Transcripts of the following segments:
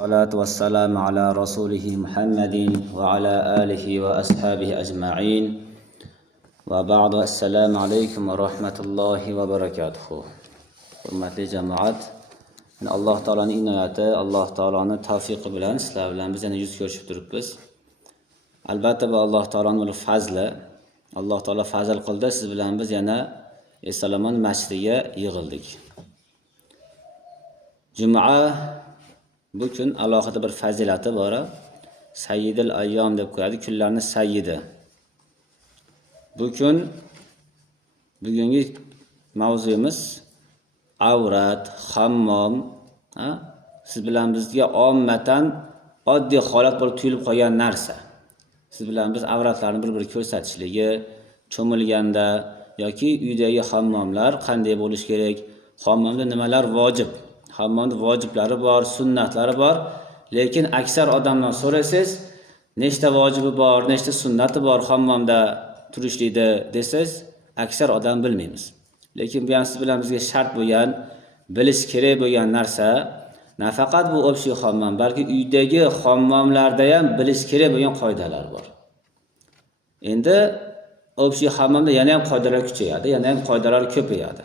الصلاة والسلام على رسوله محمد وعلى آله وأصحابه أجمعين وبعد السلام عليكم ورحمة الله وبركاته. Hurmatli jamoat, Alloh taolaning inoyati, Alloh taolaning tavfiqi bilan sizlar bilan biz yana yuz ko'rishib turibmiz. Albatta bu Alloh taolaning bir fazli. Alloh taolo fazl qildi, siz bilan biz yana Esalomon masjidiga yig'ildik. Juma bu kun alohida bir fazilati bor. Sayyidul ayyom deb qo'yadi, kunlarning sayyidi. Bu kun bugungi mavzuimiz avrat, hammom, siz bilan bizga ommatan oddiy holat bo'lib tuyulib qolgan narsa. Siz bilan biz avratlarni bir-biriga ko'rsatishligi, cho'milganda yoki uydagi hammomlar qanday bo'lish kerak, hammomda nimalar vojib, hammomda vojiblari bor, sunnatlari bor, lekin aksar odamdan so'rasangiz, nechta vojibi bor, nechta sunnati bor hammomda turishlikda desangiz, aksar odam bilmaymiz. Lekin bu ham siz bilan bizga shart bo'lgan, bilish kerak bo'lgan narsa, nafaqat bu obshiy hammom, balki uydagi hammomlarda ham bilish kerak bo'lgan qoidalar bor. Endi obshiy hammomda yana ham qoidalar kuchayadi, yana ham qoidalar ko'payadi.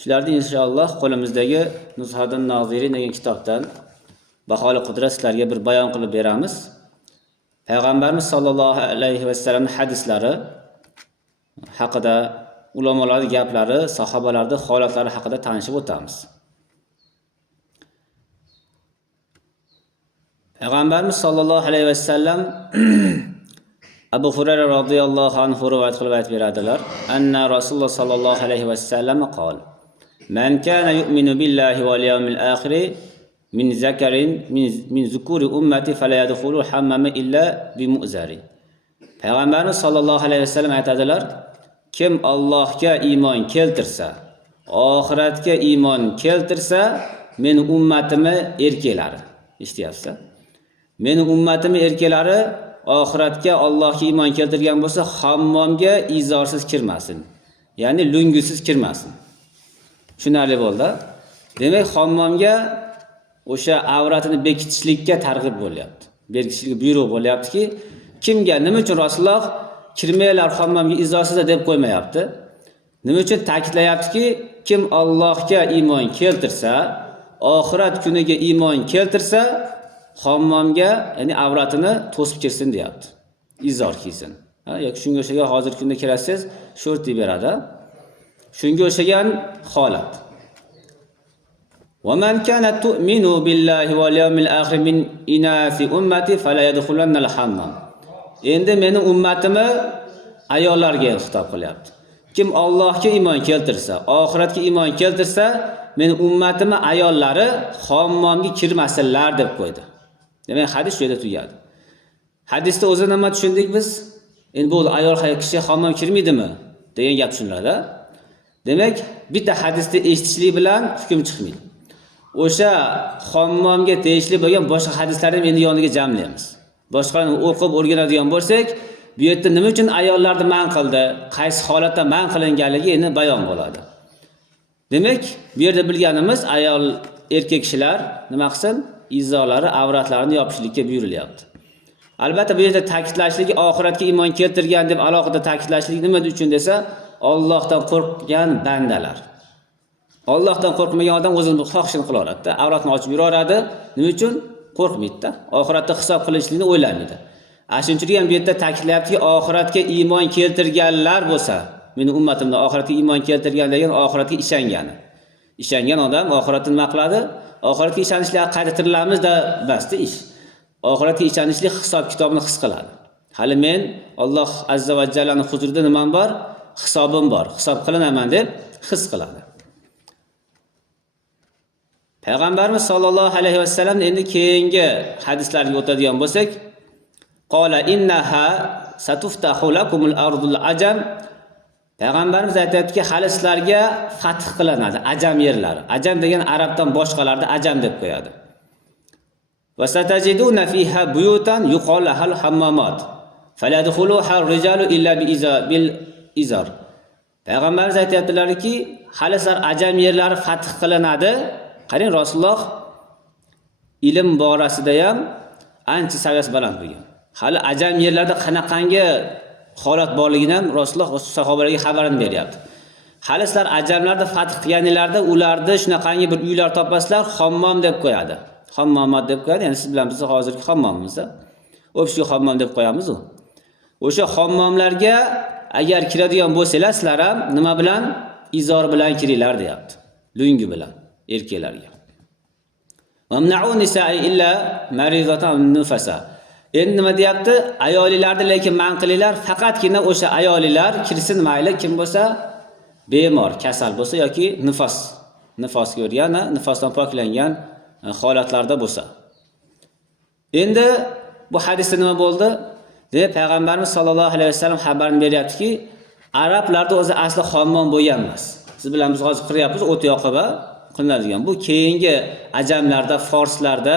Shularni inshaalloh qo'limizdagi Nuzhatun Nozirin degan kitobdan baholi qudrat sizlarga bir bayon qilib beramiz. Payg'ambarimiz sollallohu alayhi vasallam hadislari haqida, ulamolarning gaplari, sahobalarning holatlari haqida tanishib o'tamiz. Payg'ambarimiz sollallohu alayhi vasallam Abu Hurayra radhiyallohu anhu rivoyat qilib aytib beradilar. Anna Rasululloh sallallohu alayhi vasallam qol: "Man kana yu'minu billahi wal yawmil akhir min zakarin min zukuri ummati fala yadkhulu hammama illa bimu'zari." Payg'ambarimiz sollallohu alayhi vasallam aytadilar: kim Allohga iymon keltirsa, oxiratga iymon keltirsa, men ummatimni erkeklari, eshityapsiz? Men ummatimni erkeklari oxiratga Allohga iymon keltirgan bo'lsa, hammomga izorsiz kirmasin. Ya'ni lungusiz kirmasin. Tushunarli bo'ldi. Demak, hammomga o'sha avratini bekitishlikka targ'ib bo'lyapti. Bekitishlikka buyruq bo'lyaptiki, kimga, nima uchun Rasululloh kirmanglar hammomga izorsiz deb qo'ymayapti? Nima uchun ta'kidlayaptiki, kim Allohga iymon keltirsa, oxirat kuniga iymon keltirsa, hammomga, ya'ni avratini to'sib kirsin deyapti. Izor kiysin. Yoki shunga o'xshagan hozirgi kunda kirasiz, short deb beradi. Shunga o'xshagan holat. Wa man kanat tu'minu billahi wal yawmil akhir min inasi ummati fala yadkhulanna al-hammam. Endi meni ummatimni ayollarga xitob qilyapti. Kim Allohga iymon keltirsa, oxiratga iymon keltirsa, meni ummatimni ayollari hammomga kirmasinlar deb qo'ydi. Demak, hadis shu yerda tugadi. Hadisda o'zi nima tushundik biz? Endi bu ayol kishi hammom kirmaydimi degan gap tushuniladi. Demak, bitta hadisni eshitishlik bilan hukm chiqmaydi. O'sha hammomga tegishli bo'lgan boshqa hadislarni endi yoniga jamlaymiz. Boshqani o'qib o'rganadigan bo'lsak, bu yerda nima uchun ayollarni man qildi, qaysi holatda man qilinganligi endi bayon bo'ladi. Demak, bu yerda bilganimiz ayol, erkak kishilar nima qilsin? Izolari, avratlarini yopishlikka buyurilyapti. Albatta bu yerda ta'kidlashligi oxiratga iymon keltirgan deb alohida ta'kidlashlik nima uchun desa, Allohdan qo'rqgan bandalar. Allohdan qo'rqmagan odam o'zining xohishini qilaveradi-da, avratni ochib yuraveradi. Nima uchun? Qo'rqmaydi-da. Oxiratda hisob qilishlikni o'ylamaydi. Shuning uchun ham bu yerda ta'kidlayaptiki, oxiratga iymon keltirganlar bo'lsa, meni ummatimda oxiratga iymon keltirgan degan oxiratga ishongani. Ishongan odam oxiratni nima qiladi? Oxiratga ishonishlikka qayta tirilamizda basda ish. Oxiratga ishonishlik hisob kitobini his qiladi. Hali men Alloh azza va jallaning huzurida nimam bor? Hisobim bor. Hisob qilinaman deb his qiladi. Payg'ambarimiz sollallohu alayhi vasallam endi keyingi hadislarga o'tadigan bo'lsak, qala innaha satuftahu lakumul ardul ajam. Payg'ambarimiz aytayaptiki, hali sizlarga fath qilinadi ajam yerlari. Ajam degan arabdan boshqalarda ajam deb qo'yadi. Va satajiduna fiha buyutan yuqallahal hammamat. Faladkhuluha ar-rijalu illa bil izar. Payg'ambarimiz aytayaptilarki, hali sizlar ajam yerlari fath qilinadi. Qarang, Rasululloh ilm borasida ham ancha saviyasi baland bo'lgan. Hali ajam yerlarda qanaqangi holat borligidan ham Rasululloh sahobalarga xabarini beryapti. Hali sizlar ajamlarda fath qilganinglarda ularda shunaqangi bir uylar topasizlar, hammom deb qo'yadi. Hammomat deb qo'yadi. Ya'ni siz bilan biz hozirgi hammomimizda o'pishli hammom deb qo'yamiz u. O'sha hammomlarga agar kiradigan bo'lsanglar, sizlar ham nima bilan? Izor bilan kiringlar deyapti. Lungi bilan erkaklarga. Mamna'un nisa'i illa maridatan nufasa. Endi nima deyapti? Ayolilarni lekin man qilinglar, faqatgina o'sha ayolilar kirsin, mayli kim bo'lsa, bemor, kasal bo'lsa yoki nifos ko'rgan, nifosdan poklangan holatlarda bo'lsa. Endi bu hadisda nima bo'ldi? Payg'ambarimiz sollallohu alayhi vasallam xabarini beryaptiki, arablarda o'zi asli hammom bo'lgan emas. Siz bilan biz hozir qilyapmiz, o't yoqib qilinadigan. Bu keyingi ajamlarda, forslarda,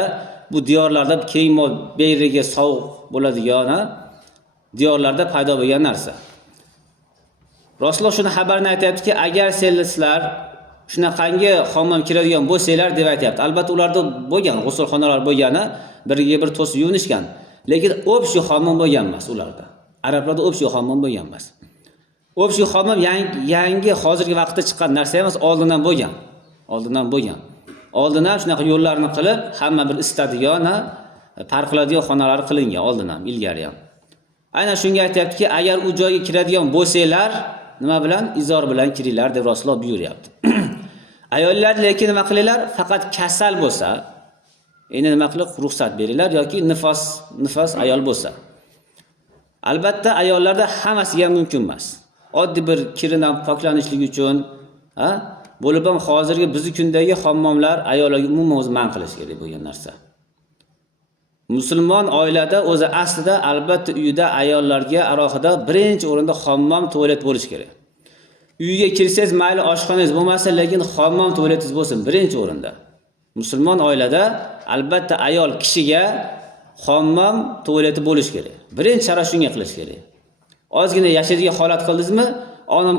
bu diyorlarda keyin beriga sovuq bo'ladigan diyorlarda paydo bo'lgan narsa. Rasululloh shuni xabarini aytayaptiki, agar sizlar shunaqangi hammom kiradigan bo'lsanglar deb aytayapti. Albatta ularda bo'lgan, g'usulxonalar bo'lgani, biriga bir to'sib yuvinishgan. Lekin o'pshi hammom bo'lgan emas ularda. Arablarda o'pshi hammom bo'lgan emas. O'pshi hammom yangi hozirgi vaqtda chiqqan narsa emas, oldindan bo'lgan. Oldindan shunaqa yo'llarni qilib, hamma bir istadigan, farqladigan xonalar qilingan oldindan, ilgari ham. Aynan shunga aytayaptiki, agar u joyga kiradigan bo'lsanglar, nima bilan? Izor bilan kiringlar deb Rasululloh buyuryapti. Ayollar lekin nima qilinglar? Faqat kasal bo'lsa, endi nima qilib ruxsat beringlar yoki nifos ayol bo'lsa. Albatta ayollarda hammasi ham mumkin emas. Oddiy bir kiridan poklanishlik uchun, bo'lib ham hozirgi bizning kundagi hammomlar ayollarga umuman o'zi man qilish kerak bo'lgan narsa. Musulmon oilada o'zi aslida albatta uyda ayollarga alohida birinchi o'rinda hammom, tualet bo'lish kerak. Uyga kirsangiz mayli oshxonangiz bo'lmasa, lekin hammom, tualetingiz bo'lsin birinchi o'rinda. Musulmon oilada albatta ayol kishiga hammom, tualeti bo'lish kerak. Birinchi shart shunga qilish kerak. Ozgina yashaydigan holat qildingizmi, onim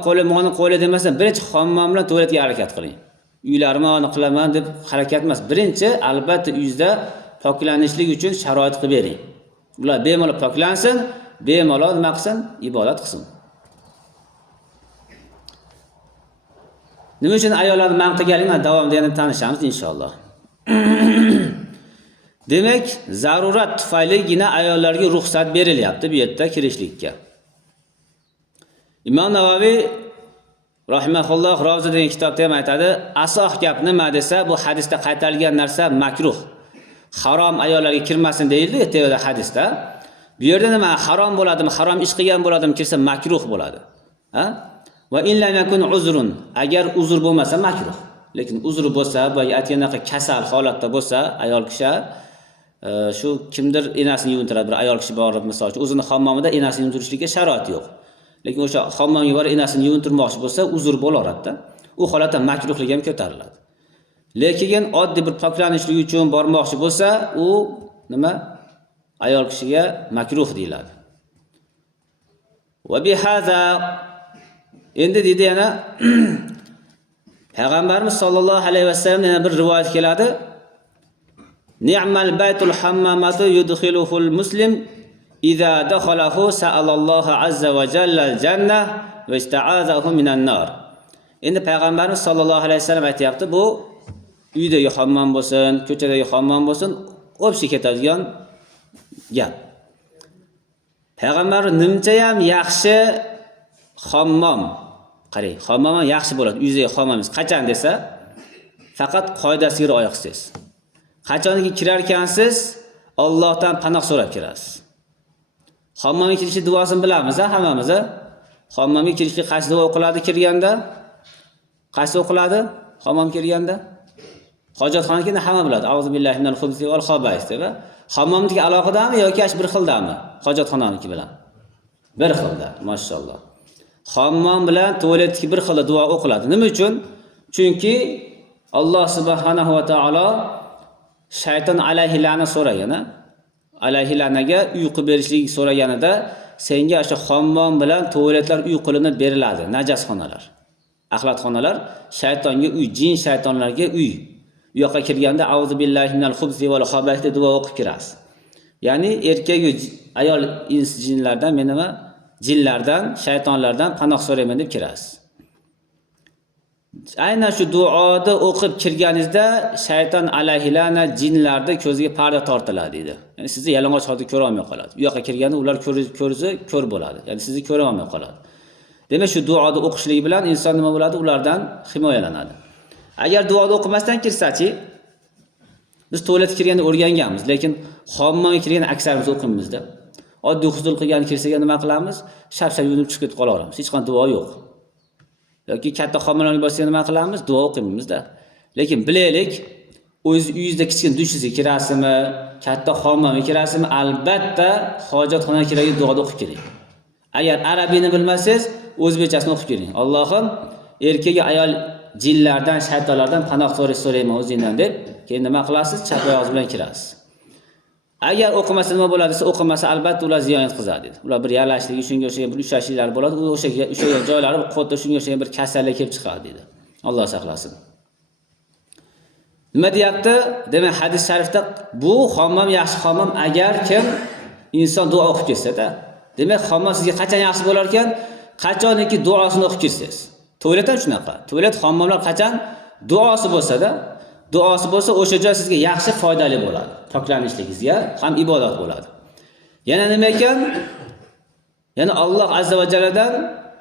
qo'li demasdan birinchi hammom bilan tualetga harakat qiling. Uylarni oni qilaman deb harakat emas. Birinchi albatta uyingizda poklanishlik uchun sharoit qilib bering. Ular bemalol poklansin, bemalol nima qilsin? Ibodat qilsin. Nima uchun ayollarni man qilganligini davomida yana tanishamiz inshaalloh. Demak, zarurat tufayligina ayollarga ruxsat berilyapti bu yerda kirishlikka. Imom Navoiy rahimahulloh Ravza degan kitobda ham aytadi, asoh gap nima desa, bu hadisda qaytarilgan narsa makruh. Harom ayollarga kirmasin deyildi tevada hadisda. Bu yerda nima harom bo'ladimi, harom ish qilgan bo'ladimi, kirsa makruh bo'ladi. Va illa yakun uzrun, agar uzr bo'lmasa makruh. Lekin uzri bo'lsa, bu aytgandaqa kasal holatda bo'lsa, ayol kishi shu kimdir enasini yuvintiradi, bir ayol kishi borib misol uchun o'zini hammomida enasini yuvintirishlikka sharoit yo'q. Lekin o'sha hammomga borib enasini yuvintirmoqchi bo'lsa, uzr bo'laveradi-da. U holatda makruhlik ham ko'tariladi. Lekin oddiy bir poklanishlik uchun bormoqchi bo'lsa, u nima? Ayol kishiga makruh deyiladi. Va bihaza endi deydi yana Payg'ambarimiz sollallohu alayhi vasallam yana bir rivoyat keladi. Ni'mal baytul hammamatu yudkhiluhul muslim idza dakhalahu sa'alallohu azza va jalla al-jannah va ista'azahu minan nar. Endi Payg'ambarimiz sollallohu alayhi vasallam aytayapti, bu uydagi hammom bo'lsin, ko'chadagi hammom bo'lsin, o'pshi ketadigan gap. Payg'ambar nimcha ham yaxshi hammom, qarang, hammom yaxshi bo'ladi. Uydagi hammomingiz qachon desa, faqat qoidasiga rioya qilsangiz. Qachonki kirar ekansiz, Allohdan panoh so'rab kirasiz. Hammomga kirishlik duosini bilamiz, hammamiz. Hammomga kirishlik qaysi duo o'qiladi kirganda? Qaysi o'qiladi? Hammom kirganda? Hojatxonaga hamma biladi. Auzu billahi minal xubusi val xabais deb. Hammomniki aloqadami yoki bir xildami? Hojatxonaniki bilan. Bir xilda, maşalloh. Hammom bilan tualetniki bir xilda duo o'qiladi. Nima uchun? Chunki Alloh subhanahu va taolo shayton alayhi la'na so'ragan, alayhi la'naga uyqu berishlik so'raganida senga o'sha hammom bilan tualetlar uy qilinib beriladi, najasxonalar. Axlatxonalar shaytonga uy, jin shaytonlarga uy. u yoqqa kirganda auzu billahi minal xubsi val xabaith deb duo o'qib kirasiz. Ya'ni erkak ayol ins jinlardan, men nima? Jinlardan, shaytonlardan panoh so'rayman deb kirasiz. Aynan shu duoni o'qib kirganingizda shayton alayhilana jinlarda ko'ziga parda tortiladi deydi. Ya'ni sizni yalang'och holda ko'ra olmay qoladi. U yoqqa kirganda ular ko'rsa ko'r bo'ladi. Ya'ni sizni ko'ra olmay qoladi. Demak, shu duoni o'qishligi bilan inson nima bo'ladi? Ulardan himoyalanadi. Agar duoni o'qimasdan kirsa-chi, biz tualetga kirganda o'rganganmiz, lekin hammomga kirganda aksarimiz o'qimaymizda. Oddiy huzul qilganda kirsaga nima qilamiz? Shap-shap yuvinib chiqib ketib qolaveramiz. Hech qanday duo yo'q. Yoki katta xonmalarga borsak nima qilamiz? Duo o'qiymizda. Lekin bilaylik, o'z uyingizda kichkina dushingizga kirasizmi, katta xonmaga kirasizmi, albatta hojatxonaga kirgan duoni o'qib kiring. Agar arabiyni bilmasangiz, o'zbekchasini o'qib kiring. Allohim erkak ayol jinlardan, shaytonlardan panoh so'rayman o'zingdan deb, keyin nima qilasiz? Chap oyog'ingiz bilan kirasiz. Agar o'qimasa nima bo'ladi desa, o'qimasa albatta ular ziyon yetkazadi dedi. Ular bir yalashligi, shunga o'xshagan bir ushashliklar bo'ladi. O'sha joylari xuddi shunga o'xshagan bir kasallik kelib chiqadi dedi. Alloh saqlasin. Nima deyapti? Demak, hadis sharifda bu hammom yaxshi hammom agar kim inson duo o'qib kelsa-da. Demak, hammom sizga qachon yaxshi bo'lar ekan? Qachonki duosini o'qib kelsangiz. Tualet ham shunaqa. Tualet hammomlar qachon duosi bo'lsa-da, duosi bo'lsa o'sha joy sizga yaxshi foydali bo'ladi. Poklanishligingizga ham ibodat bo'ladi. Yana nima ekan? Yana Alloh azza va jalladan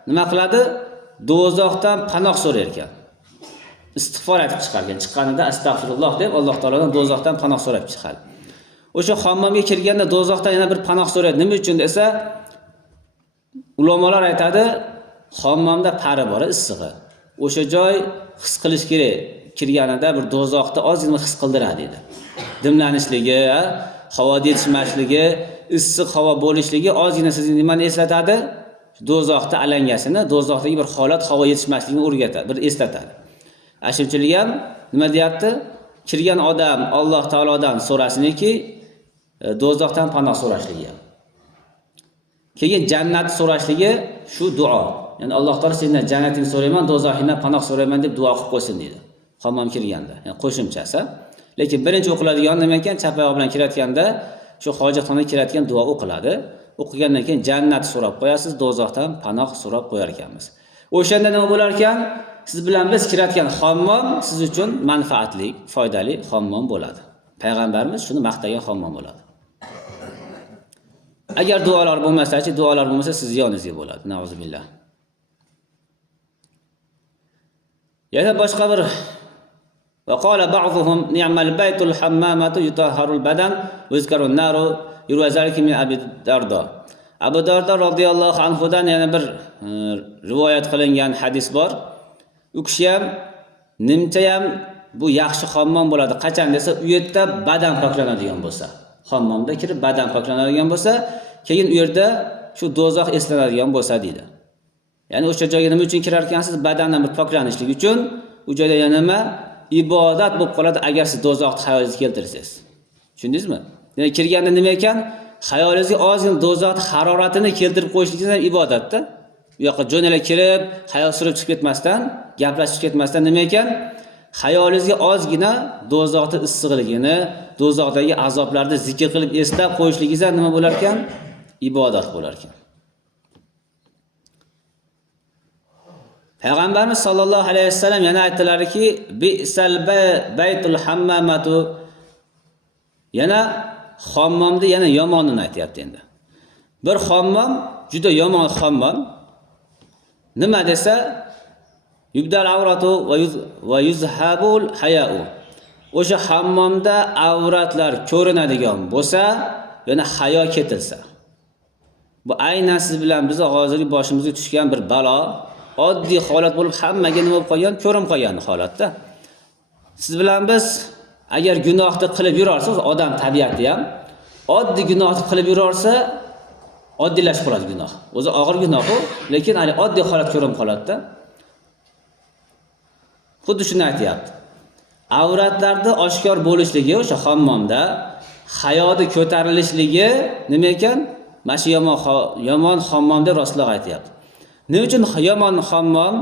nima qiladi? Do'zaxdan panoh so'rar ekan. Istig'for aytib chiqargan. Chiqqanida astagfirulloh deb Alloh taolodan do'zaxdan panoh so'rab chiqadi. O'sha hammomga kirganda do'zaxdan yana bir panoh so'raydi. Nima uchun desa, ulamolar aytadi, hammomda pari bor, issig'i. O'sha joy his qilish kerak. Kirganida bir do'zaxda ozgina his qildiradi dedi. Dimlanishligi, havo yetishmasligi, issiq havo bo'lishligi ozgina sizni nimani eslatadi? Do'zaxda alangasini, do'zaxdagi bir holat havo yetishmasligini o'rgatadi, bir eslatadi. Ashunchalik ham nima deyapti? Kirgan odam Alloh taolodan so'rasinki, do'zaxdan panoh so'rashligi. Keyin jannat so'rashligi shu duo. Ya'ni Alloh taolo sendan jannatini so'rayman, do'zaxingdan panoh so'rayman deb duo qilib qo'ysin dedi. Hammom kirganda, ya'ni qo'shimchasi. Lekin birinchi o'qiladigan nima ekan? Chap oyoq bilan kiratganda shu hojatxonaga kiratgan duo o'qiladi. O'qigandan keyin jannat so'rab qo'yasiz, do'zaxdan panoh so'rab qo'yar ekanmiz. O'shanda nima bo'lar ekan? Siz bilan biz kiratgan hammom siz uchun manfaatli, foydali hammom bo'ladi. Payg'ambarimiz shuni maqtagan hammom bo'ladi. Agar duolar bo'lmasa-chi, duolar bo'lmasa siz ziyoningizga bo'ladi. Nauzubillah. Yana boshqa bir وقال بعضهم نعم البيت الحمامة يطهر البدن ويذكر النار يروى ذلك من أبي الدرداء. Abu Dardo radhiyallohu anhudan yana bir rivoyat qilingan hadis bor. U kishi ham nimcha ham bu yaxshi hammom bo'ladi. Qachon desa, u yerda badan poklanadigan bo'lsa, hammomda kirib badan poklanadigan bo'lsa, keyin u yerda shu do'zax eslanadigan bo'lsa deydi. Ya'ni o'sha joyga nima uchun kirar ekansiz? Badandan bir poklanishlik uchun. U joyda yana nima? Ibodat bo'lib qoladi agar siz do'zaxni hayolingizga keltirsangiz. Tushundingizmi? Demak, kirganda nima ekan? Hayolingizga ozgina do'zax haroratini keltirib qo'yishligingiz ham ibodatda. Bu yoqqa jo'nala kirib, hayol surib chiqib ketmasdan, gaplashib ketmasdan nima ekan? Hayolingizga ozgina do'zaxning issiqligini, do'zaxdagi azoblarni zikr qilib eslab qo'yishligingiz ham nima bo'lar ekan? Ibodat bo'lar ekan. Payg'ambarimiz sollallohu alayhi vasallam yana aytdilarki, bi'sal baytul hammamatu, yana hammomda yana yomonini aytayapti endi. Bir hammom juda yomon hammom. Nima desa, yubdal avratu va yuzhabul haya'u. O'sha hammomda avratlar ko'rinadigan bo'lsa, yana hayo ketilsa. Bu aynan siz bilan biz hozirgi boshimizga tushgan bir balo, oddiy holat bo'lib hammaga nima bo'lib qolgan, ko'rim qolgan holatda. Siz bilan biz agar gunohni qilib yurarsiz, odam tabiati ham oddiy gunohni qilib yurarsa, oddiylashib qoladi gunoh. O'zi og'ir gunoh u, lekin hali oddiy holat ko'rim qoladi-da. Xuddi shuni aytayapti. Avratlarda oshkor bo'lishligi o'sha hammomda, hayodi ko'tarilishligi nima ekan? Mana shu yomon hammomda Rasululloh aytayapti. Nima uchun yomon hammom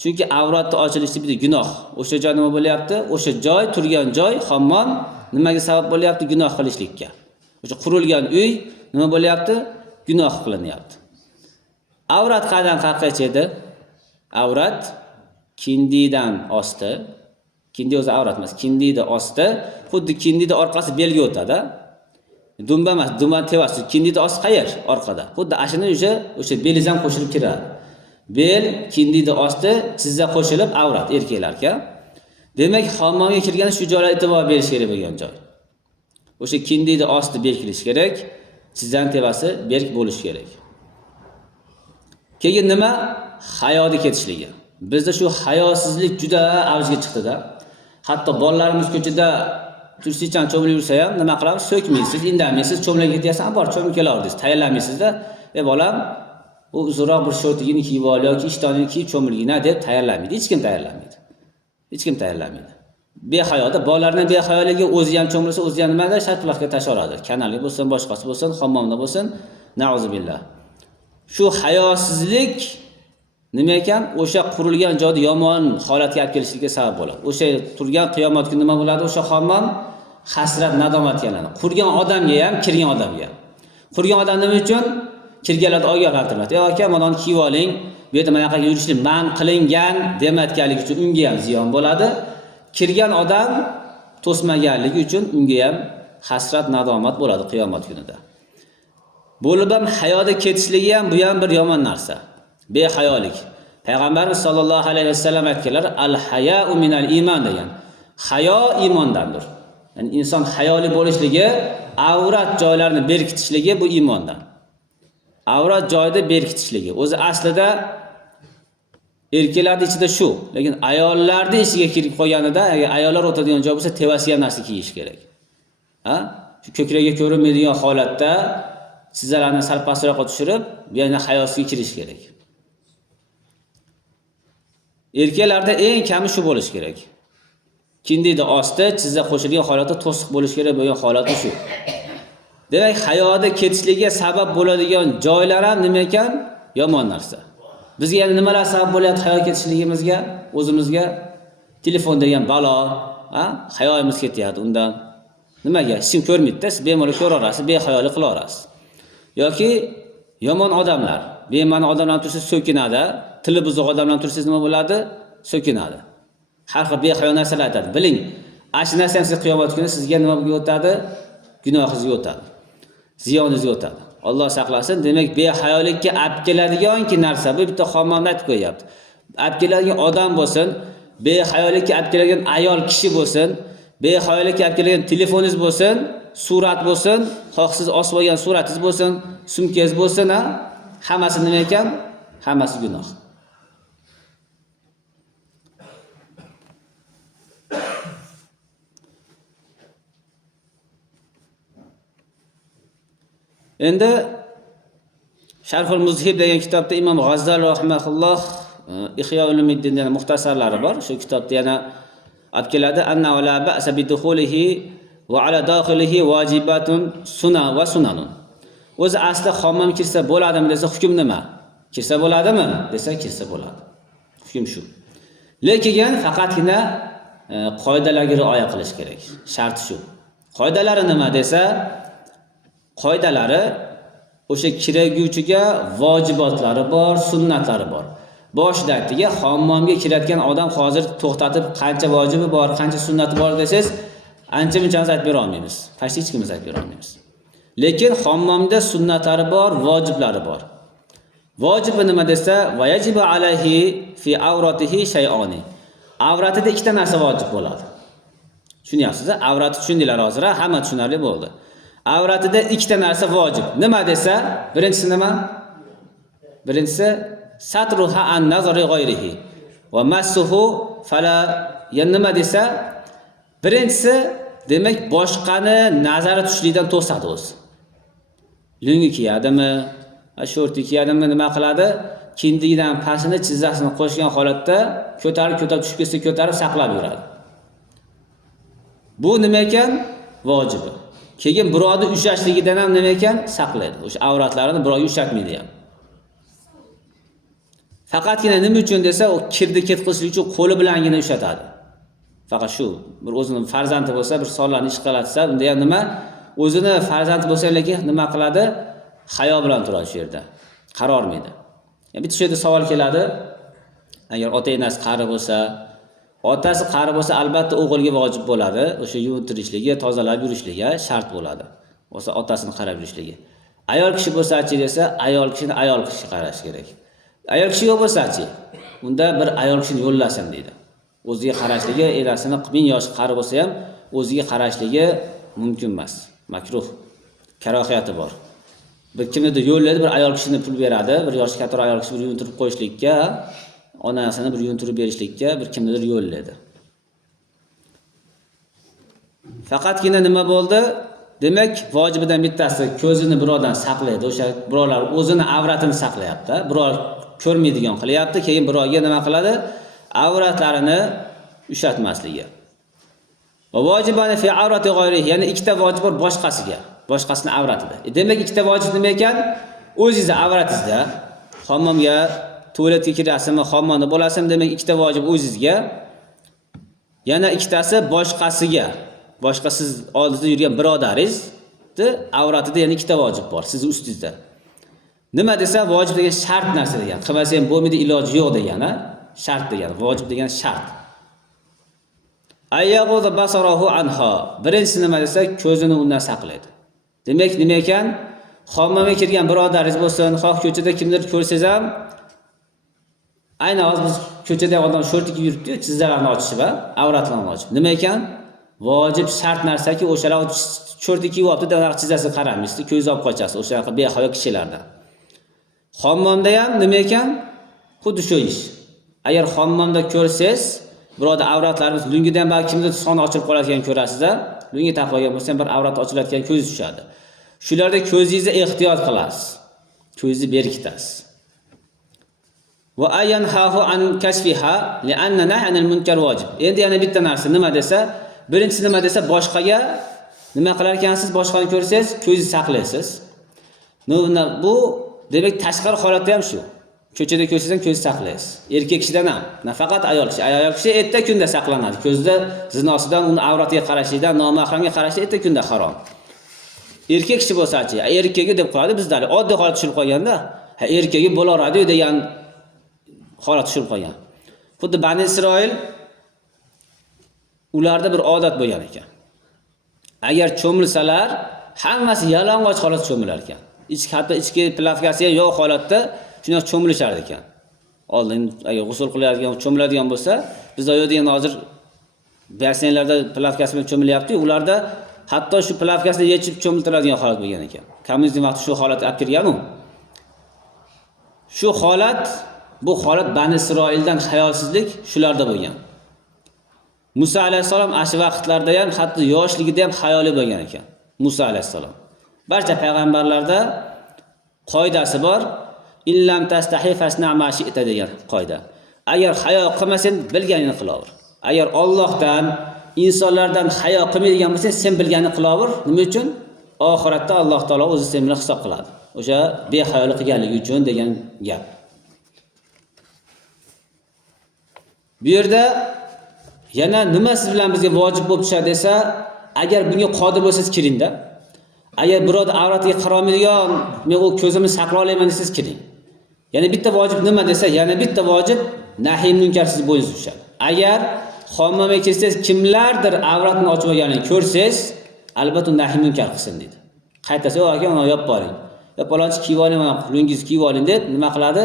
Chunki avratni ochilishi bitta gunoh. O'sha joy nima bo'lyapti? O'sha joy, turgan joy, hammom nimaga sabab bo'lyapti? Gunoh qilishlikka. O'sha qurilgan uy nima bo'lyapti? Gunoh qilinyapti. Avrat qandan qanqacha edi? Avrat kindidan osti. Kindi o'zi avrat emas, kindida osti, xuddi kindida orqasi belga o'tadi. Dumba emas, dumba tevasi. Kindida osti qayer? Orqada. Xuddi ashini o'sha belizam qo'shilib kiradi. Bel, kindida osti, tizza qo'shilib avrat erkaklarga. Demak, hammomga kirganda shu joyga e'tibor berish kerak bo'lgan joy. O'sha kindida osti berkilish kerak, tizzani tevasi berk bo'lish kerak. Keyin nima? Hayodi ketishligi. Bizda shu hayosizlik juda avjiga chiqdi-da. Hatto bolalarimiz ko'chada tursichdan cho'milib yursa ham nima qilamiz? So'kmaysiz, indamaysiz, cho'milib ketyapsan, bor cho'milib kelaverasiz. Tayyorlamaysizda. Bolam, u uzunroq bir shortigini kiyib ol yoki ishtonini kiyib cho'milgina deb tayyorlamaydi. Hech kim tayyorlamaydi. Hech kim tayyorlamaydi. Behayoda bolalarning behayoligini o'zi ham cho'milsa, o'zi ham nimaga shartlarga tashladi. Kanalga bo'lsin, boshqasi bo'lsin, hammomda bo'lsin, na'uzubillah. Shu hayosizlik nima ekan? O'sha qurilgan joyda yomon holatga olib kelishlikka sabab bo'ladi. O'sha turgan qiyomat kuni nima bo'ladi? O'sha hammom hasrat, nadomatga aylanadi. Qurgan odamga ham, kirgan odamga ham. Qurgan odam nima uchun? Kirganlarga ogohlantiradi. Aka, mana kiyib oling, bu yerda mana yoqqa yurishni man qilingan demayotganligi uchun unga ham ziyon bo'ladi. Kirgan odam to'smaganligi uchun unga ham hasrat, nadomat bo'ladi qiyomat kunida. Bo'lib ham hayoda ketishligi ham bu ham bir yomon narsa. Behayolik. Payg'ambarimiz sollallohu alayhi vasallam aytganlar, al-haya'u minal iymon degan. Hayo iymondandir. Ya'ni inson hayoli bo'lishligi, avrat joylarini berkitishligi bu iymondan. Avrat joyida berkitishligi. O'zi aslida erkaklarning ichida shu, lekin ayollarning ishiga kirib qolganida, agar ayollar o'tadigan joy bo'lsa, tevasiga narsa kiyish kerak. Ha? Shu ko'kragiga ko'rinmaydigan holatda sizlarni sal pastroqqa tushirib, yana hayosiga kirish kerak. Erkaklarda eng kami shu bo'lish kerak. Kindida osti, tizza qo'shilgan holatda to'siq bo'lish kerak bo'lgan holat shu. Demak, hayoda ketishligiga sabab bo'ladigan joylar ham nima ekan? Yomon narsa. Bizga yana nimalar sabab bo'lyapti hayo ketishligimizga, o'zimizga? Telefon degan balo, hayoimiz ketyapti undan. Nimaga? Hech kim ko'rmaydi-da, siz bemalol ko'raverasiz, behayolik qilaverasiz. Yoki yomon odamlar, bema'ni odamlar tursiz so'kinadi, tili buzuq odamlar tursiz nima bo'ladi? So'kinadi. Har xil behayo narsalar aytadi. Biling, ash narsa ham siz qiyomat kuni sizga nima bo'lib o'tadi? Gunohingizga o'tadi. Ziyoningizga o'tadi. Alloh saqlasin. Demak, behayolikka olib keladigan narsa bu bitta hammomda aytib qo'yapti. Olib keladigan odam bo'lsin, behayolikka olib keladigan ayol kishi bo'lsin, behayolikka olib keladigan telefoningiz bo'lsin, surat bo'lsin, xohsiz osib olgan suratingiz bo'lsin, sumkangiz bo'lsin, hammasi nima ekan? Hammasi gunoh. Endi Sharhul Muzhib degan kitobda Imom G'azzali rahimahulloh Ihyo Ulumuddin degan muxtasarlari bor. Shu kitobda yana olib keladi, anna la ba'sa bidukhulihi va ala dakhilihi wajibatun sunan va sunanun. O'zi asli hammom kirsa bo'ladimi desa hukm nima? Kirsa bo'ladimi desa kirsa bo'ladi. Hukm shu. Lekin faqatgina qoidalarga rioya qilish kerak. Shart shu. Qoidalari nima desa, qoidalari o'sha kiraguvchiga vojibotlari bor, sunnatlari bor. Boshida aytdiga hammomga kirayotgan odam hozir to'xtatib qancha vojibi bor, qancha sunnati bor desangiz, ancha-muncha aytib bera olmaymiz. Tashli hech kim aytib bera olmaymiz. Lekin hammomda sunnatlari bor, vojiblari bor. Vojibi nima desa, vayajibu alayhi fi avratihi shay'ani. Avratida ikkita narsa vojib bo'ladi. Tushunyapsiz? Avratni tushundinglar hozir, hamma tushunarli bo'ldi. Avratida ikkita narsa vojib. Nima desa, birinchisi nima? Birinchisi satruha an nazari g'ayrihi va massuhu fala. Nima desa, birinchisi demak boshqani nazari tushlikdan to'sadi o'zi. Lungi kiyadimi, shorti kiyadimi, nima qiladi? Kindigidan pastini chizzasini qo'shgan holatda ko'tarib tushib ketsa ko'tarib saqlab yuradi. Bu nima ekan? Vojibi. Keyin birovni ushashligidan ham nima ekan? Saqlaydi. O'sha avratlarini birovga ushatmaydi ham. Faqatgina nima uchun desa, u kirdi ketqizlik uchun qo'li bilangina ushlatadi. Faqat shu, bir o'zini farzandi bo'lsa, bir sonlarni ish qilatsa, unda ham nima? O'zini farzandi bo'lsa lekin nima qiladi? Hayo bilan turadi shu yerda. Qarormaydi. Bitta shu yerda savol keladi. Agar ota-onasi qari bo'lsa, otasi qari bo'lsa, albatta o'g'ilga vojib bo'ladi. O'sha yuvintirishligi, tozalab yurishligi shart bo'ladi. Bo'lsa otasini qarab yurishligi. Ayol kishi bo'lsa-chi desa, ayol kishini ayol kishi qarash kerak. Ayol kishi yo'q bo'lsa-chi, unda bir ayol kishini yo'llasin deydi. O'ziga qarashligi, elasini 1000 yosh qari bo'lsa ham o'ziga qarashligi mumkin emas. Makruh. Karohiyati bor. Bir kimnidir yo'llaydi, bir ayol kishini pul beradi, bir yoshi kattaroq ayol kishi bir yuvintirib qo'yishlikka, onasini bir yuvintirib berishlikka bir kimnidir yo'llaydi. Faqatgina nima bo'ldi? Demak, vojibidan bittasi ko'zini birovdan saqlaydi. O'sha birovlar o'zini avratini saqlayapti. Birov ko'rmaydigan qilyapti, keyin birovga nima qiladi? Avratlarini ushlatmasligi. Va vojibani fi avrati g'ayrihi, ya'ni ikkita vojib bor boshqasiga, boshqasining avratida. Demak, ikkita vojib nima ekan? O'zingizning avratingizda, hammomga, tualetga kirasizmi, hammomda bo'lasizmi, demak ikkita vojib o'zingizga. Yana ikkitasi boshqasiga. Boshqa siz oldingizda yurgan birodaringizni avratida yana ikkita vojib bor siz ustingizda. Nima desa, vojib degan shart narsa degan. Qilmasa ham bo'lmaydi, iloji yo'q degani, shart degani. Vojib degan shart. Ayyaquza basarahu anha. Birinchisi nima desa, ko'zini undan saqlaydi. Demak, nima ekan? Hammomga kirgan birodaringiz bo'lsin, xoh ko'chada kimdir ko'rsangiz ham, aynan hozir biz ko'chada odam shortik yuribdi-yu, chizzalarni ochishib va avratlarni ochib. Nima ekan? Vojib shart narsaki, o'shalar shortik kiyibdi, unaqa chizzasi qaramaysiz, ko'z olib qochasiz, o'shaqa behayo kishilardan. Hammomda ham nima ekan? Xuddi shu ish. Agar hammomda ko'rsangiz, biroda avratlarimiz lungidan balki kimdir soni ochilib qoladigan ko'rasiz-da, lungi taqib olgan bo'lsa, bir avrat ochiladigan ko'z tushadi. Shularda ko'zingizni ehtiyot qilasiz. Ko'zingizni berkitasiz. Va ayanhahu an kashfiha li'anna nahy anil munkar vojib. Endi yana bitta narsa nima desa, birinchisi nima desa, boshqaga nima qilar ekansiz? Boshqani ko'rsangiz, ko'zingizni saqlaysiz. Bu demak tashqari holatda ham shu. Ko'chada ko'rsangiz ko'zni saqlaysiz. Erkak kishidan ham, nafaqat ayol kishi. Ayol kishi erta kunda saqlanadi. Ko'zda zinosidan, uni avratiga qarashlikdan, nomahramga qarashlik erta kunda harom. Erkak kishi bo'lsa-chi, erkagi deb qo'yadi bizda oddiy holat tushirib qo'yganda, erkagi bo'laradi degan holat tushirib qo'ygan. Xuddi Bani Isroil ularda bir odat bo'lgan ekan. Agar cho'milsalar, hammasi yalang'och holatda cho'milar ekan. Hatto ichki plavkasi yo'q holatda shunday cho'milishar ekan. Oldin agar g'usl qiladigan, cho'miladigan bo'lsa, bizda yo'digan hozir basseynlarda plavkasi bilan cho'milyapti, ularda hatto shu plavkasini yechib cho'miltiradigan holat bo'lgan ekan. Kommunizm vaqti shu holat olib kirgan-ku. Shu holat, bu holat Bani Isroildan hayolsizlik shularda bo'lgan. Musa alayhisalom ash vaqtlarda ham, hatto yoshligida ham hayoli bo'lgan ekan. Musa alayhisalom. Barcha payg'ambarlarda qoidasi bor. Illam tastahi fasna ma shi'ta degan qoida. Agar hayo qilmasang, bilganingni qilaver. Agar Allohdan, insonlardan hayo qilmaydigan bo'lsang, sen bilganingni qilaver. Nima uchun? Oxiratda Alloh taolo o'zi sen bilan hisob qiladi. O'sha behayolik qilganligi uchun degan gap. Bu yerda yana nima siz bilan bizga vojib bo'lib tushadi desa, agar bunga qodir bo'lsangiz kiringda. Agar birovning avratiga qarolmaydigan, men u ko'zimni saqlay olaman desangiz kiring. Yana bitta vojib nima desa, yana bitta vojib nahiy munkar siz bo'yingiz tushadi. Agar hammomga kirsangiz, kimlardir avratini ochib olganini ko'rsangiz, albatta nahiy munkar qilsin dedi. Qaytasiz, "Yo'q aka, uni olib boring. Yo palonchi kiyib oling, mana qulingizni kiyib oling" deb nima qiladi?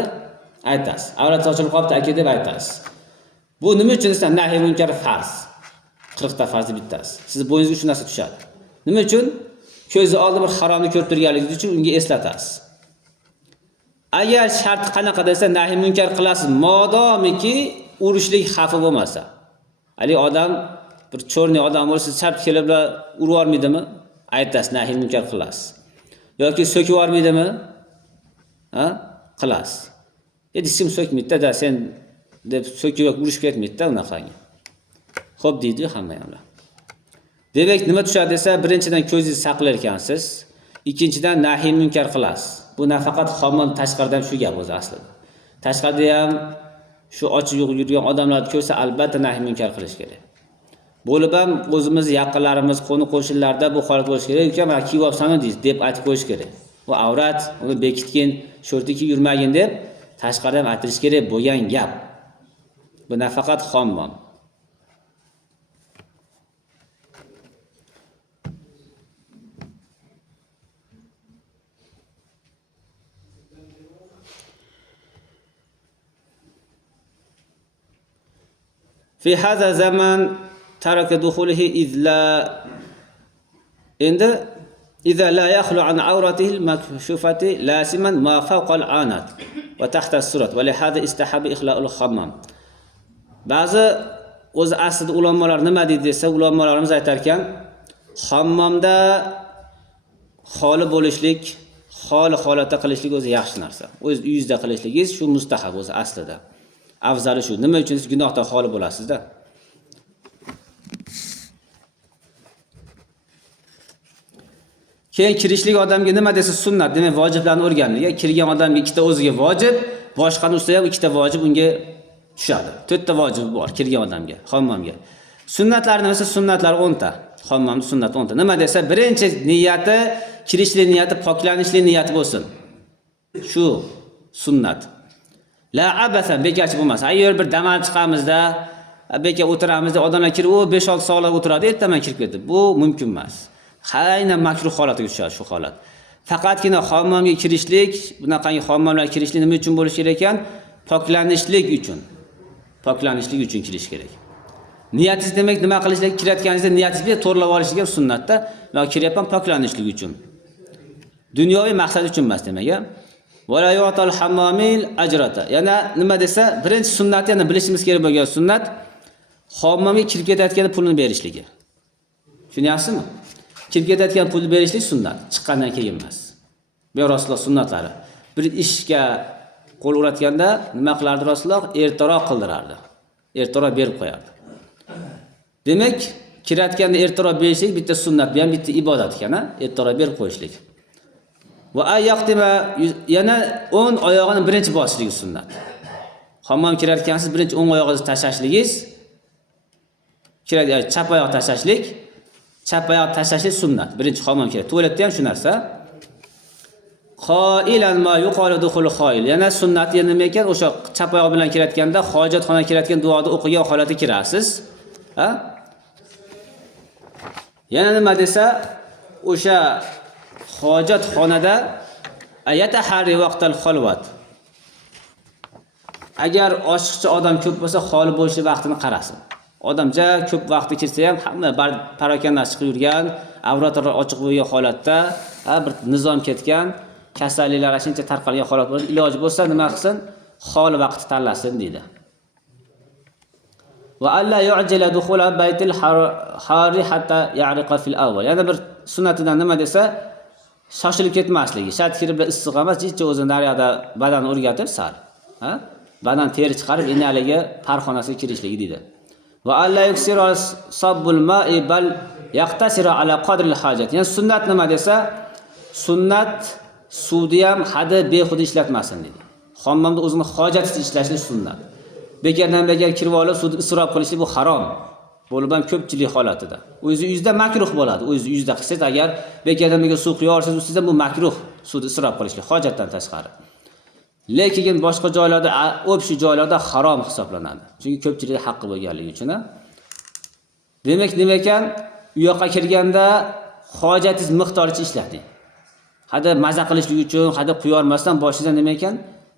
Aytasiz. Avrat ochilib qolibdi aka deb aytasiz. Bu nima uchun desa, nahiy munkar farz. 40 ta farzi bittasi. Siz bo'yingizga shu narsa tushadi. Nima uchun? Ko'zi oldi bir haromni ko'rib turganligingiz uchun unga eslatasiz. Agar shart qanaqa desa, nahiy munkar qilasiz, modomiki urishlik xavfi bo'lmasa. Ali odam bir cho'rni odam bo'lsa, chap kelib urib yormaydimi? Aytasiz, nahiy munkar qilasiz. Yoki so'kib yormaydimi? Qilasiz. Hech kim so'kmaydi-da, sen deb so'kib urishib ketmaydi-da unaqangi. Xo'p deydi hamma hamlar. Demak, nima tushadi desa, birinchidan ko'zingizni saqlar ekansiz, ikkinchidan nahiy munkar qilasiz. Bu nafaqat hammom tashqaridan shu gap o'zi aslida. Tashqarida ham shu ochiq yurgan odamlarni ko'rsa albatta nahiy munkar qilish kerak. Bo'lib ham o'zimiz yaqinlarimiz, qo'ni-qo'shnilarda bu holat bo'lishi kerak. Uka, mana kiyib olsam deb aytib qo'yish kerak. Bu avrat, uni bekitgin, sho'rtiki yurmagin deb tashqarida ham aytish kerak bo'lgan gap. Bu nafaqat hammom. في هذا الزمن ترك دخوله إذا لا يخلو عن عورته المكشوفة لازما ما فوق العانة وتحت السرة ولهذا استحب إخلاء الحمام. Ba'zi o'zi aslida ulamolar nima deydi desa, ulamolarimiz aytar ekan, hammomda xoli bo'lishlik, xoli holatda qilishlik o'zi yaxshi narsa. O'z uyingizda qilishligingiz shu mustahab o'zi aslida. Afzali shu. Nima uchun siz gunohdan xoli bo'lasizda? Keyin kirishlik odamga nima desa sunnat, demak vojiblarni o'rganilgan. Kirgan odamga ikkita o'ziga vojib, boshqani ustida ham ikkita vojib unga tushadi. 4 ta vojibi bor kirgan odamga, hammomga. Sunnatlar nima desa sunnatlar 10 ta. Hammomning sunnati 10 ta. Nima desa birinchi niyati, kirishlik niyati poklanishlik niyati bo'lsin. Shu sunnat. La abasa bekachi bo'lmas. Agar bir dam olib chiqamizda, beka o'tiramizda odamlar kirib, u 5-6 soatlar o'tiradi, ertaman kirib ketdi. Bu mumkin emas. Aynan makruh holatiga tushadi shu holat. Faqatgina hammomga kirishlik, bunaqangi hammomlarga kirishlik nima uchun bo'lishi kerak ekan? Poklanishlik uchun. Poklanishlik uchun kirish kerak. Niyatingiz demak nima qilishlik, kirayotganingizda niyatingizni to'g'rilab olishlik ham sunnatda. Men kiryapman poklanishlik uchun. Dunyoviy maqsad uchun emas demak. Wala yu'tal hammamil ajrata. Yana nima desa, birinchi sunnat yana bilishimiz kerak bo'lgan sunnat hammomga kirib ketayotganda pulni berishligi. Tushunyapsizmi? Kirib ketayotgan pulni berishlik sunnat, chiqqandan keyin emas. Bu Rasululloh sunnatlari. Bir ishga qo'l uratganda nima qilardi Rasululloh? Ertaroq qildirardi. Ertaroq berib qo'yardi. Demak, kirayotganda ertaroq berishlik bitta sunnat, bu ham bitta ibodat ekan-a? Ertaroq berib qo'yishlik. Va ayaqtima yana 10 oyog'ini birinchi bosishligi sunnat. Hammom kirayotgansiz birinchi 10 oyog'ingizni tashashligingiz, chap oyoq tashashlik, chap oyoq tashashlik sunnat. Birinchi hammom kiradi. Tualetda ham shu narsa. Qoilan ma yuqalu dukhul qoil. Yana sunnat yana nima ekan? O'sha chap oyoq bilan kirayotganda hojatxonaga kirayotgan duoda o'qigan holatda kirasiz. Ha? Yana nima desa, o'sha hojatxonada ayatahari vaqtal xolvat. Agar oshiqcha odam ko'p bo'lsa, xoli bo'lishi vaqtini qarasin. Odam ko'p vaqtda kirsa ham hamma parokandan chiqib yurgan, avratlari ochiq bo'lgan holatda, bir nizom ketgan, kasalliklar shuncha tarqalgan holat bo'lsa, iloji bo'lsa nima qilsin? Xoli vaqt tanlasin deydi. Va alla yu'jala dukhula baytil hari hatta ya'riqa fil awwal. Yana bir sunnatidan nima desa, shoshilib ketmasligi. Shart kirib issiq emas, jicha o'zi naryoqda badanni o'rgatib sal. Ha? Badan teri chiqarib enaliga parxonasiga kirishligi deydi. Va alla yuksiru sabbul ma'i bal yaqtasiru ala qadril hojat. Yani sunnat nima desa, sunnat suvni ham hadi behuda ishlatmasin deydi. Hammomda o'zini hojatini ishlashni sunnat. Bekardan bekar kirib olib suvni isrof qilishlik bu harom. Bo'lib ham ko'pchilik holatida. O'zi uyingizda makruh bo'ladi. O'zi uyingizda qilsangiz agar bekardan bekar suv quyorsiz, sizda bu makruh suvni isrof qilishlik hojatdan tashqari. Lekin boshqa joylarda, o'pshi joylarda harom hisoblanadi. Chunki ko'pchilik haqqi bo'lganligi uchun. Demak, nima ekan? U yoqqa kirganda hojatingiz miqdoricha ishlating. Hada maza qilishlik uchun, hada quyormasdan boshingizdan nima ekan?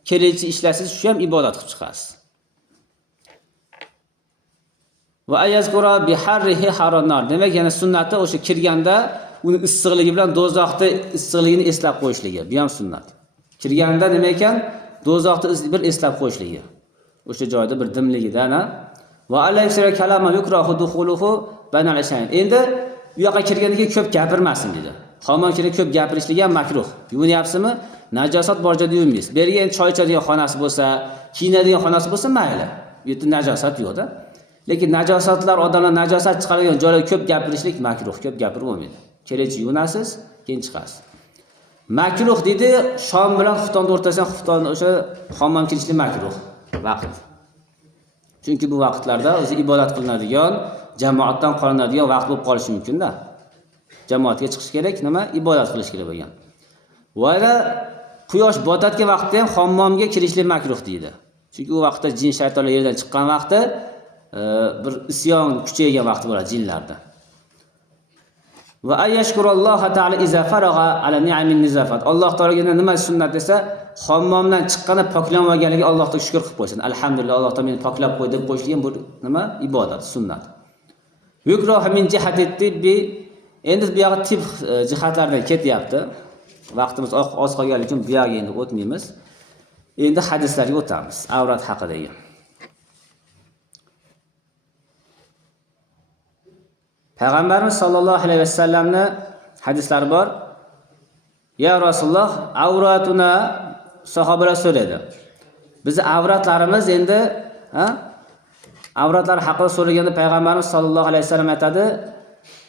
Kerakchi ishlasangiz, shu ham ibodat qilib chiqasiz. Va ayazkura bi harrihi haronar. Demak, yana sunnati o'sha kirganda uni issiqligi bilan do'zaxda issiqligini eslab qo'yishligi. Bu ham sunnat. Kirganda nima ekan? Do'zaxda bir eslab qo'yishligi. O'sha joyda bir dimligidan. Va alaysira kalama yukrahu dukhuluhu banal ashayn. Endi u yoqqa kirgandan keyin ko'p gapirmasin dedi. Hammom kirib ko'p gapirishligi ham makruh. Yuvinyapsizmi? Najosat bor joyda yuvingiz. Bergan choy ichadigan xonasi bo'lsa, kiyinadigan xonasi bo'lsa mayli. Bu yerda najosat yo'q-da. Lekin najosatlar, odamlar najosat chiqaradigan joylarda ko'p gapirishlik makruh, ko'p gapirib bo'lmaydi. Kerakchi yuvinasiz, keyin chiqasiz. Makruh dedi, shom bilan xuftonni o'rtasidan xuftonni o'sha hammom kirishli makruh vaqt. Chunki bu vaqtlarda o'zi ibodat qilinadigan, jamoatdan qolinadigan vaqt bo'lib qolishi mumkin-da. Jamoatga chiqish kerak, nima? Ibodat qilish kerak bo'lgan. Va quyosh botayotgan vaqtda ham hammomga kirishli makruh deydi. Chunki u vaqtda jin shaytonlar yerdan chiqqan vaqti bir isyon kuchaygan vaqt bo'ladi jinlarda. Va ayyashkuralloha ta'ala iza faragha ala ni'amin nizafat. Alloh taolaga nima sunnat desa, hammomdan chiqqanda poklanib olganligiga Allohga shukr qilib qo'ysin. Alhamdulillah, Alloh taolo meni poklab qo'ydi deb qo'yishgan bu nima? Ibodat, sunnat. Yukroh min jihati tibbi. Endi bu yoqda tib jihatlaridan ketyapti. Vaqtimiz oz qolganligi uchun bu yoqqa endi o'tmaymiz. Endi hadislarga o'tamiz. Avrat haqidagi. Payg'ambarimiz sollallohu alayhi vasallamning hadislari bor. Ya Rasululloh, avratuna sahobalar so'radi. Bizi avratlarimiz endi, avratlar haqida so'raganda payg'ambarimiz sollallohu alayhi vasallam aytadi,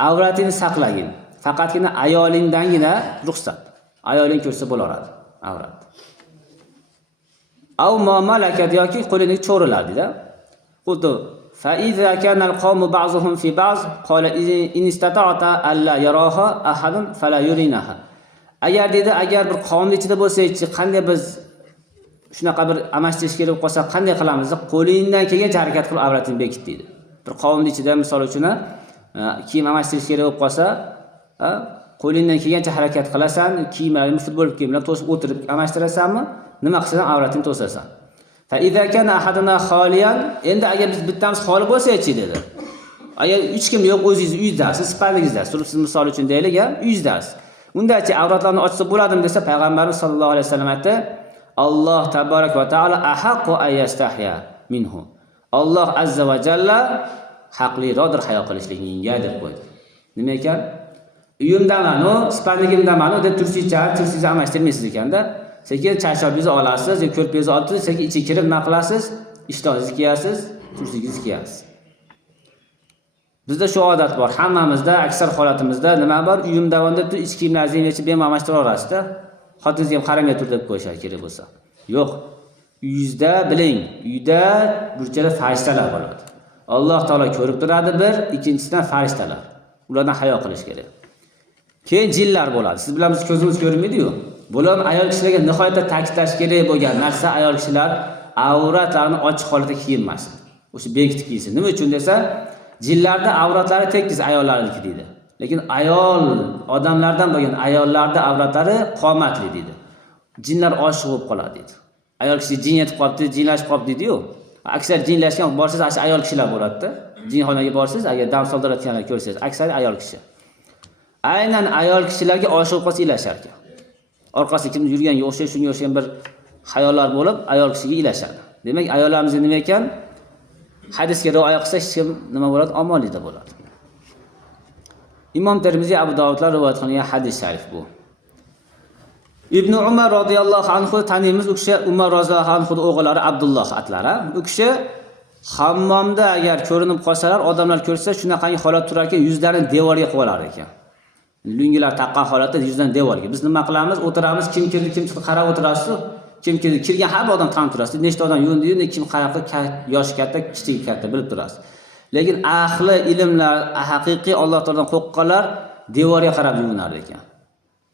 avratingni saqlagin. Faqatgina ayolingdangina ruxsat. Ayoling ko'rsa bo'laveradi, avrat. Aw ma malakat yoki qo'lingni cho'rilar dedi. Xuddi fa iza kana al-qawmu ba'zuhum fi ba'z qala in istata'ta alla yaraha ahadun fala yurinaha. Agar bir qavmning ichida bo'lsa-chi, qanday biz shunaqa bir amashtirish kerak bo'lsa, qanday qilamiz? Qo'lingdan kelgancha harakat qilib avratingni bekit deydi. Bir qavmning ichida misol uchun kiyim amashtirish kerak bo'lib qolsa, qo'lingdan kelgancha harakat qilasan, kiyimlarni futbol kiyimlar to'sib o'tirib amashtirasanmi? Nima qilsan? Avratingni to'sasan. Fa idza kana ahaduna khaliyan, endi agar biz bittamiz xoli bo'lsa-chi dedi. Agar hech kim yo'q, o'zingiz uydasiz, sipaningizda, siz misol uchun deylik, uydasiz. Undachi avratlarni ochsa bo'ladimi desa, payg'ambarimiz sollallohu alayhi vasallam aytdi, Alloh tabarak va taolo ahaqqu ayastahya minhu. Alloh azza va jalla haqlirodir hayo qilishlikka deb qo'ydi. Nima ekan? Uyimdaman, sipanligimdaman deb tursiz amashtirmaysiz ekanda. Sekin charchobingizni olasiz, ko'rpangizni olib, sekin ichiga kirib nima qilasiz? Ishtongizni kiyasiz, tursingizni kiyasiz. Bizda shu odat bor. Hammamizda, aksar holatimizda nima bor? Uyimdaman deb ichki kiyimlaringizni yechib bemamashtirib olasizda. Xotiningizga ham qaramay tur deb qo'yishar kerak bo'lsa. Yo'q. Uyingizda biling, uyda burchada farishtalar bo'ladi. Alloh taolo ko'rib turadi bir, ikkinchisidan farishtalar. Ulardan hayo qilish kerak. Keyin jinlar bo'ladi. Siz bilan biz ko'zimiz ko'rmaydi-yu. Bular ayol kishilarga nihoyatda ta'kidlash kerak bo'lgan narsa, ayol kishilar avratlarini ochiq holatda kiyinmasin. O'sha bekitib kiysin. Nima uchun desa, jinlarda avratlari tekis ayollarniki deydi. Lekin ayol odamlardan bo'lgan ayollarda avratlari qomatli deydi. Jinlar oshiq bo'lib qoladi deydi. Ayol kishi jin yetib qolibdi, jinlashib qolibdi deydi-yu. Aksar jinlashgan borsangiz, ashi ayol kishilar bo'ladi-da. Jinxonaga borsangiz, agar dam soldirayotganlar ko'rsangiz, aksar ayol kishi. Aynan ayol kishilarga oshiq qolsa ilashar ekan. Orqasida kim yurganga o'xshash, shunga o'xshagan bir xayollar bo'lib, ayol kishiga ilashadi. Demak, ayollarimiz nima ekan? Hadisga rioya qilsa, hech kim nima bo'ladi? Omonlikda bo'ladi. Imom Termiziy, Abu Dovudlar rivoyat qilgan hadis sharif bu. Ibn Umar radhiyallohu anhu tanimiz, u kishi Umar roziyallohu anhu o'g'illari Abdulloh atlari. U kishi hammomda agar ko'rinib qolsalar, odamlar ko'rsa, shunaqangi holat turar ekan, yuzlarini devorga qo'yar ekan. Lungilar taqqan holatda yuzdan devorga. Biz nima qilamiz? O'tiramiz, kim kirdi, kim chiqdi qarab o'tirasiz. Kim kirdi, kirgan har bir odam tanib turasiz. Nechta odam yuvindi, kim qayoqda, yoshi katta, kichik katta bilib turasiz. Lekin ahli ilmlar, haqiqiy Alloh taoladan qo'rqqanlar devorga qarab yuvinar ekan.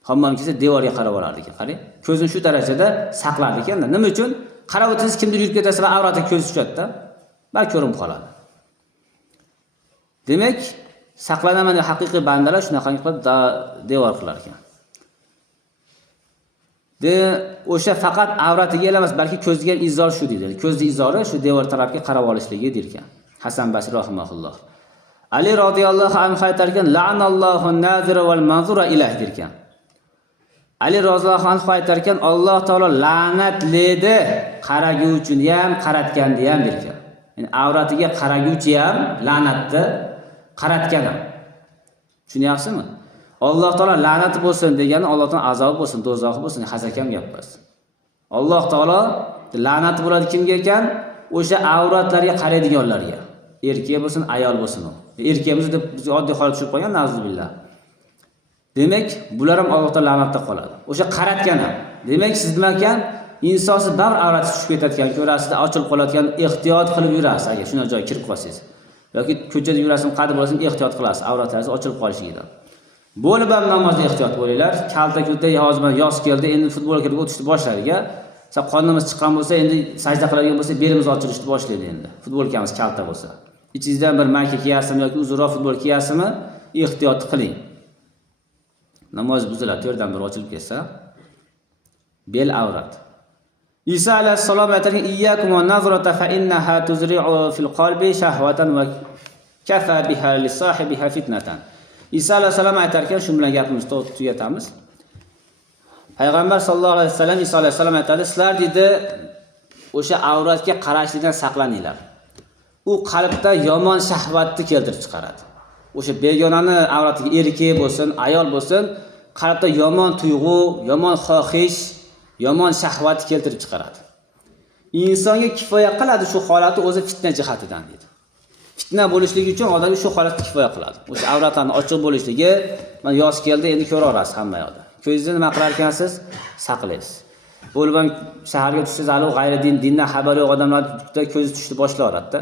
Hammom kelsa devorga qarab olar ekan. Qarang, ko'zini shu darajada saqlar ekan-da. Nima uchun? Qarab o'tsangiz kimdir yurib ketsa va avratiga ko'z tushadi-da. Va ko'rinib qoladi. Demak, saqlanaman haqiqiy bandalar shunaqa qilib devor qilar ekan. O'sha faqat avratiga emas, balki ko'zga ham izor shu deydi. Ko'zning izori shu devor tarafga qarab olishligi deyilgan. Hasan Basri rahimahulloh. Ali radhiyallohu anhu aytarkan, la'anallohu an-nazira wal manzura ilayh derkan. Ali roziyallohu anhu aytarkan, Alloh taolo la'natledi qaraguvchini ham, qaratganni ham derkan. Ya'ni avratiga qaraguvchi ham la'natni, qaratgan ham. Tushunyapsizmi? Alloh taolo la'nati bo'lsin degani Allohdan azob bo'lsin, do'zax bo'lsin, hasakam gap emas. Alloh taolo la'nati bo'ladi kimga ekan? O'sha avratlarga qaraydiganlarga. Erkak bo'lsin, ayol bo'lsin u. Erkakmiz deb biz oddiy holat tushib qolgan, nazbillah. Demak, bular ham Alloh taolo la'natda qoladi. O'sha qaratgan ham. Demak, siz nima ekan? Insonsiz bir avrati tushib ketayotgan, ko'rasizda ochilib qolayotgan, ehtiyot qilib yurasiz agar shunday joyga kirib qolsangiz. Yoki ko'chada yurasiz, qadr bo'lsin, ehtiyot qilasiz avratlaringiz ochilib qolishidan. Bo'lib ham namozda ehtiyot bo'linglar. Kalta-kulta hozir yoz keldi, endi futbol kirib o'tishni boshlariga. Sa qonimiz chiqqan bo'lsa, endi sajda qiladigan bo'lsa, belimiz ochilishni boshlaydi endi. Futbolkamiz kalta bo'lsa. Ichingizdan bir mayka kiyasizmi yoki uzunroq futbol kiyasizmi, ehtiyot qiling. Namoz buziladi, to'rdan bir ochilib ketsa, bel avrat. Isa alayhissalom aytgan iyyakum va nazrata fa innaha tuzri'u fil qalbi shahwatan va kafa biha li sahibiha fitnatan. Isa alayhissalom aytar ekan, shu bilan gapimizni tugatamiz. Payg'ambar sollallohu alayhi vasallam Isa alayhissalom aytadi, sizlar dedi, o'sha avratga qarashlikdan saqlaninglar. U qalbda yomon shahvatni keltirib chiqaradi. O'sha begonani avratiga erkak bo'lsin, ayol bo'lsin, qalbda yomon tuyg'u, yomon xohish, yomon shahvat keltirib chiqaradi. Insonga kifoya qiladi shu holati o'zi fitna jihatidan dedi. Fitna bo'lishligi uchun odamga shu holatda kifoya qiladi. O'sha avratlarning ochiq bo'lishligi, mana yoz keldi, endi ko'ra olasiz hamma yoqda. Ko'zingizni nima qilar ekansiz? Saqlaysiz. Bo'lib ham shaharga tushsangiz, hali g'ayri dindan xabari yo'q odamlarda ko'zi tushdi boshlayapti-da.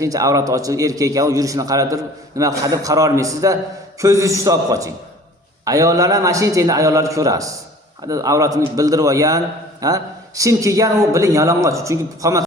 Shuncha avrat ochiq erkak ham yurishini qaradir, nima qadib qaror olmaysizda, ko'zingiz tushdi olib qoching. Ayollar ham mashina endi ayollarni ko'rasiz. Hadi avratini bildirib olgan, shim kiygan u biling yalang'och, chunki qomat